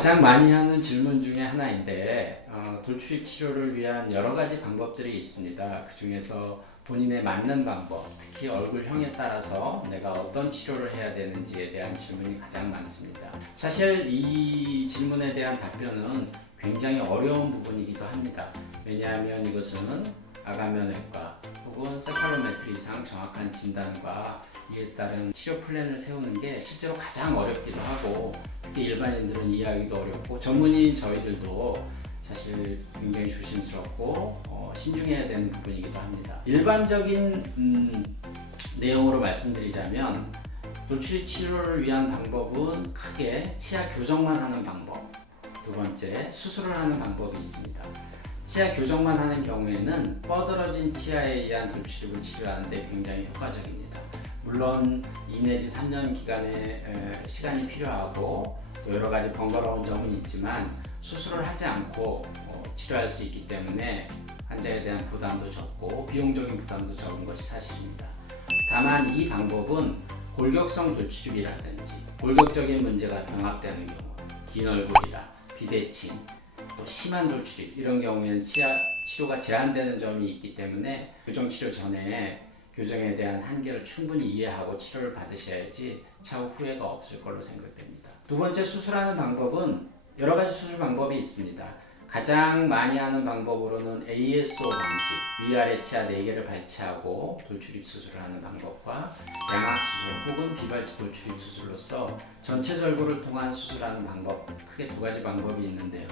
가장 많이 하는 질문 중에 하나인데 돌출입 치료를 위한 여러 가지 방법들이 있습니다. 그 중에서 본인에 맞는 방법, 특히 얼굴형에 따라서 내가 어떤 치료를 해야 되는지에 대한 질문이 가장 많습니다. 사실 이 질문에 대한 답변은 굉장히 어려운 부분이기도 합니다. 왜냐하면 이것은 아가면외과 혹은 세팔로메트리상 정확한 진단과 이에 따른 치료 플랜을 세우는 게 실제로 가장 어렵기도 하고, 특히 일반인들은 이해하기도 어렵고 전문의인 저희들도 사실 굉장히 조심스럽고 신중해야 되는 부분이기도 합니다. 일반적인 내용으로 말씀드리자면 돌출입 치료를 위한 방법은 크게 치아 교정만 하는 방법, 두 번째 수술을 하는 방법이 있습니다. 치아 교정만 하는 경우에는 뻗어진 치아에 의한 돌출입을 치료하는 데 굉장히 효과적입니다. 물론 2 내지 3년 기간의 시간이 필요하고 또 여러 가지 번거로운 점은 있지만 수술을 하지 않고 치료할 수 있기 때문에 환자에 대한 부담도 적고 비용적인 부담도 적은 것이 사실입니다. 다만 이 방법은 골격성 돌출입이라든지 골격적인 문제가 병합되는 경우, 긴 얼굴이라, 비대칭, 또 심한 돌출입 이런 경우에는 치료가 제한되는 점이 있기 때문에 교정 치료 전에 교정에 대한 한계를 충분히 이해하고 치료를 받으셔야지 차후 후회가 없을 걸로 생각됩니다. 두 번째, 수술하는 방법은 여러 가지 수술 방법이 있습니다. 가장 많이 하는 방법으로는 ASO 방식, 위아래 치아 4개를 발치하고 돌출입 수술을 하는 방법과 양악 수술 혹은 비발치 돌출입 수술로서 전체 절골을 통한 수술하는 방법, 크게 두 가지 방법이 있는데요.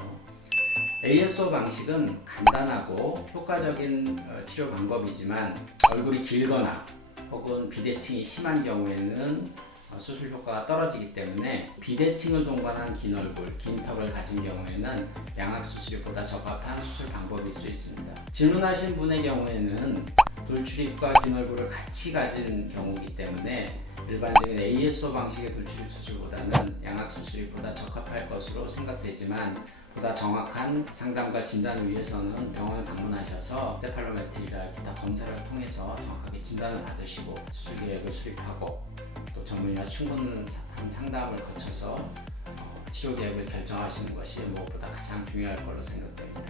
ASO 방식은 간단하고 효과적인 치료 방법이지만 얼굴이 길거나 혹은 비대칭이 심한 경우에는 수술 효과가 떨어지기 때문에 비대칭을 동반한 긴 얼굴, 긴 턱을 가진 경우에는 양악 수술이 보다 적합한 수술 방법일 수 있습니다. 질문하신 분의 경우에는 돌출입과 긴 얼굴을 같이 가진 경우이기 때문에 일반적인 ASO 방식의 돌출입 수술보다는 양악 수술이 보다 적합할 것으로 생각되지만, 보다 정확한 상담과 진단을 위해서는 병원을 방문하셔서 세팔로메트리나 기타 검사를 통해서 정확하게 진단을 받으시고 수술 계획을 수립하고 또 전문의와 충분한 상담을 거쳐서 치료 계획을 결정하시는 것이 무엇보다 가장 중요할 걸로 생각됩니다.